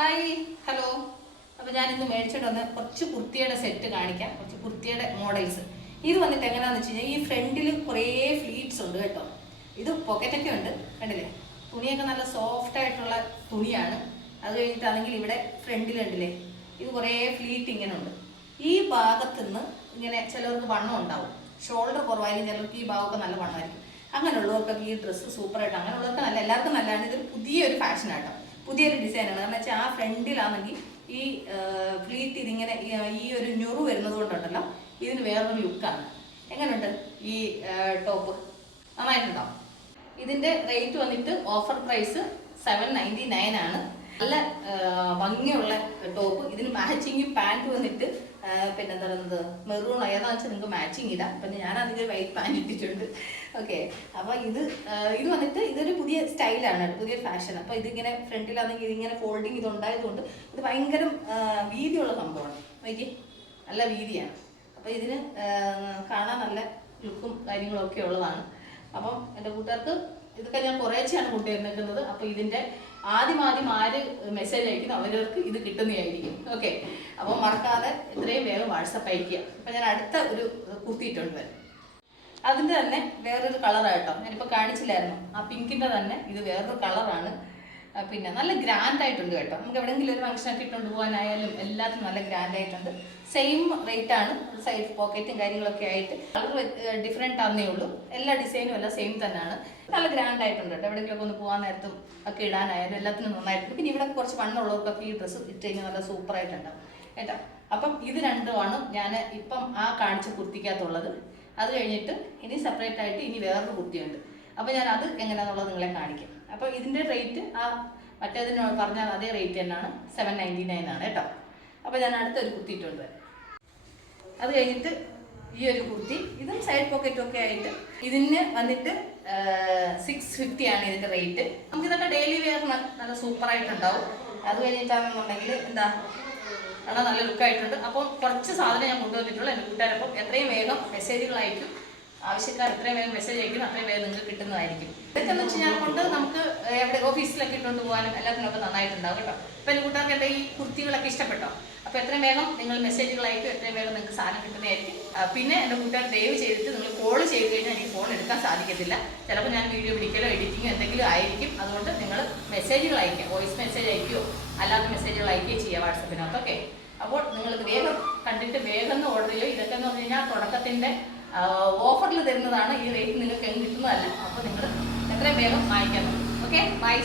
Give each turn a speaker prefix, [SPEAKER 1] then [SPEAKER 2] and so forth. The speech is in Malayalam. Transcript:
[SPEAKER 1] ഹായ് ഹലോ അപ്പോൾ ഞാനിന്ന് മേടിച്ചിട്ട് വന്ന കുറച്ച് കുർത്തിയുടെ സെറ്റ് കാണിക്കാം. കുറച്ച് കുർത്തിയുടെ മോഡൽസ് ഇത് വന്നിട്ട് എങ്ങനെയാന്ന് വെച്ച് കഴിഞ്ഞാൽ ഈ ഫ്രണ്ടിൽ കുറേ ഫ്ലീറ്റ്സ് ഉണ്ട് കേട്ടോ. ഇത് പോക്കറ്റൊക്കെ ഉണ്ട് കണ്ടില്ലേ? തുണിയൊക്കെ നല്ല സോഫ്റ്റ് ആയിട്ടുള്ള തുണിയാണ്. അത് കഴിഞ്ഞിട്ടാണെങ്കിൽ ഇവിടെ ഫ്രണ്ടിൽ ഉണ്ടല്ലേ ഇത് കുറേ ഫ്ലീറ്റ് ഇങ്ങനെ ഉണ്ട്. ഈ ഭാഗത്ത് നിന്ന് ഇങ്ങനെ ചിലർക്ക് വണ്ണം ഉണ്ടാവും. ഷോൾഡർ കുറവായാലും ചിലർക്ക് ഈ ഭാഗമൊക്കെ നല്ല വണ്ണമായിരിക്കും. അങ്ങനെയുള്ളവർക്കൊക്കെ ഈ ഡ്രസ്സ് സൂപ്പറായിട്ട് അങ്ങനെയുള്ളവർക്ക് നല്ല എല്ലാവർക്കും നല്ലതാണ്. ഇതൊരു പുതിയൊരു ഫാഷനാട്ടോ പുതിയൊരു ഡിസൈനാണ്. കാരണം വെച്ചാൽ ആ ഫ്രണ്ടിലാണെങ്കിൽ ഈ ഫ്ലീറ്റ് ഇതിങ്ങനെ ഈ- ഒരു ഞൊറു വരുന്നത് കൊണ്ടുണ്ടല്ലോ ഇതിന് വേറൊരു ലുക്കാണ്. എങ്ങനെയുണ്ട് ഈ ടോപ്പ്? നന്നായിട്ടുണ്ടോ? ഇതിന്റെ റേറ്റ് വന്നിട്ട് offer price seven ninety nine ആണ്. നല്ല ഭംഗിയുള്ള ടോപ്പ് ഇതിന് മാച്ചിങ് പാന്റ് വന്നിട്ട് പിന്നെ എന്താ പറയുന്നത് മെറൂൺ ഏതാണെന്ന് വെച്ചാൽ നിങ്ങൾക്ക് മാച്ചിങ് ഇടാം. അപ്പം ഞാൻ അതിന്റെ വൈറ്റ് പാന്റ് ഇട്ടിട്ടുണ്ട്. ഓക്കെ അപ്പോൾ ഇത് ഇത് വന്നിട്ട് ഇതൊരു പുതിയ സ്റ്റൈലാണ് പുതിയ ഫാഷൻ അപ്പോൾ ഇതിങ്ങനെ ഫ്രണ്ടിലാണെങ്കിൽ ഇതിങ്ങനെ ഫോൾഡിങ് ഇത് ഉണ്ടായതുകൊണ്ട് ഇത് ഭയങ്കര വീതിയുള്ള സംഭവമാണ്. നോക്കി നല്ല വീതിയാണ്. അപ്പോൾ ഇതിന് കാണാൻ നല്ല ലുക്കും കാര്യങ്ങളൊക്കെ ഉള്ളതാണ്. അപ്പം എന്റെ കൂട്ടുകാർക്ക് ഇതൊക്കെ ഞാൻ കുറേശ്ശെയാണ് കൊണ്ടുവന്നിരിക്കുന്നത് അപ്പോൾ ഇതിന്റെ ആദ്യം ആദ്യം ആര് മെസ്സേജ് അയക്കുന്നു അവരവർക്ക് ഇത് കിട്ടുന്നതായിരിക്കും. ഓക്കെ അപ്പോൾ മറക്കാതെ ഇത്രയും വേഗം വാട്സപ്പ് അയക്കുക അപ്പൊ ഞാൻ അടുത്ത ഒരു കുത്തിയിട്ടുണ്ട്. വരും അതിന്റെ തന്നെ വേറൊരു കളറായിട്ടോ ഞാനിപ്പോൾ കാണിച്ചില്ലായിരുന്നു. ആ പിങ്കിന്റെ തന്നെ ഇത് വേറൊരു കളറാണ് പിന്നെ നല്ല ഗ്രാൻഡ് ആയിട്ടുണ്ട് കേട്ടോ. നമുക്ക് എവിടെയെങ്കിലും ഒരു ഫംഗ്ഷനൊക്കെ ഇട്ടുകൊണ്ട് പോകാനായാലും എല്ലാത്തിനും നല്ല ഗ്രാൻഡ് ആയിട്ടുണ്ട് സെയിം റേറ്റ് ആണ് സൈഡ് പോക്കറ്റും കാര്യങ്ങളൊക്കെ ആയിട്ട്. കളർ ഡിഫറെന്റ് ആണെന്നേ ഉള്ളൂ. എല്ലാ ഡിസൈനും എല്ലാം സെയിം തന്നെയാണ്. നല്ല ഗ്രാൻഡ് ആയിട്ടുണ്ട് കേട്ടോ എവിടെയെങ്കിലുമൊക്കെ ഒന്ന് പോകാൻ നേരത്തും ഒക്കെ ഇടാനായാലും എല്ലാത്തിനും നന്നായിട്ടുണ്ട്. പിന്നെ ഇവിടെ കുറച്ച് വണ്ണമുള്ളവർക്കൊക്കെ ഈ ഡ്രസ്സ് ഇട്ട് കഴിഞ്ഞാൽ നല്ല സൂപ്പറായിട്ടുണ്ടാവും കേട്ടോ. അപ്പം ഇത് രണ്ടുമാണ് ഞാൻ ഇപ്പം ആ കാണിച്ച കുർത്തിക്കകത്തുള്ളത്. അത് കഴിഞ്ഞിട്ട് ഇനി സെപ്പറേറ്റ് ആയിട്ട് ഇനി വേറൊരു കുർത്തിയുണ്ട്. അപ്പോൾ ഞാൻ അത് എങ്ങനെയാണെന്നുള്ളത് നിങ്ങളെ കാണിക്കാം. അപ്പോൾ ഇതിന്റെ റേറ്റ് ആ മറ്റേതിന് പറഞ്ഞ അതേ റേറ്റ് തന്നെയാണ്. സെവൻ നയന്റി നയൻ ആണ് കേട്ടോ. അപ്പോൾ ഞാൻ അടുത്തൊരു കുത്തിയിട്ടുണ്ട് അത് കഴിഞ്ഞിട്ട് ഈ ഒരു കുർത്തി ഇതും സൈഡ് പോക്കറ്റും ഒക്കെ ആയിട്ട് ഇതിന് വന്നിട്ട് സിക്സ് ഫിഫ്റ്റി ആണ് ഇതിന്റെ റേറ്റ് നമുക്ക് ഇതൊക്കെ ഡെയിലി വെയർ നല്ല സൂപ്പർ ആയിട്ടുണ്ടാവും. അത് കഴിഞ്ഞിട്ടാണെന്നുണ്ടെങ്കിൽ എന്താ കാരണം നല്ല ലുക്കായിട്ടുണ്ട് അപ്പോൾ കുറച്ച് സാധനം ഞാൻ കൊണ്ടുവന്നിട്ടുള്ളൂ എന്റെ കൂട്ടുകാരപ്പം. എത്രയും വേഗം മെസ്സേജുകൾ അയക്കും ആവശ്യക്കാർ എത്രയും വേഗം മെസ്സേജ് അയക്കും അത്രയും വേഗം നിങ്ങൾക്ക് കിട്ടുന്നതായിരിക്കും. ഇതൊക്കെ എന്ന് വെച്ചാൽ കൊണ്ട് നമുക്ക് എവിടെ ഓഫീസിലൊക്കെ ഇട്ടുകൊണ്ട് പോകാനും എല്ലാത്തിനും ഒക്കെ നന്നായിട്ടുണ്ടാവും കേട്ടോ. അപ്പം എന്റെ കൂട്ടുകാർക്ക് എന്റെ ഈ കുർത്തികളൊക്കെ ഇഷ്ടപ്പെട്ടോ? അപ്പോൾ എത്രയും വേഗം നിങ്ങൾ മെസ്സേജുകൾ അയക്കും എത്രയും വേഗം നിങ്ങൾക്ക് സാധനം കിട്ടുന്നതായിരിക്കും. പിന്നെ എന്റെ കൂട്ടുകാർ ദയവ് ചെയ്തിട്ട് നിങ്ങൾ കോൾ ചെയ്ത് കഴിഞ്ഞാൽ എനിക്ക് ഫോൺ എടുക്കാൻ സാധിക്കത്തില്ല. ചിലപ്പോൾ ഞാൻ വീഡിയോ പിടിക്കലോ എഡിറ്റിങ്ങോ എന്തെങ്കിലും ആയിരിക്കും. അതുകൊണ്ട് നിങ്ങൾ മെസ്സേജുകൾ അയക്കുക. വോയിസ് മെസ്സേജ് അയക്കുകയോ അല്ലാത്ത മെസ്സേജുകൾ അയക്കുകയോ ചെയ്യുക വാട്സപ്പിനകത്ത് ഓക്കെ അപ്പോൾ നിങ്ങൾക്ക് വേഗം കണ്ടിട്ട് വേഗം ഓർഡർ ചെയ്യുക. ഇതൊക്കെ എന്ന് പറഞ്ഞു കഴിഞ്ഞാൽ തുടക്കത്തിന്റെ ഓഫറിൽ തരുന്നതാണ് ഈ റേറ്റ് നിങ്ങൾക്ക് കിട്ടുന്നതല്ല. അപ്പോൾ നിങ്ങൾ എത്രയും വേഗം വാങ്ങിക്കാൻ ഓക്കെ ബൈ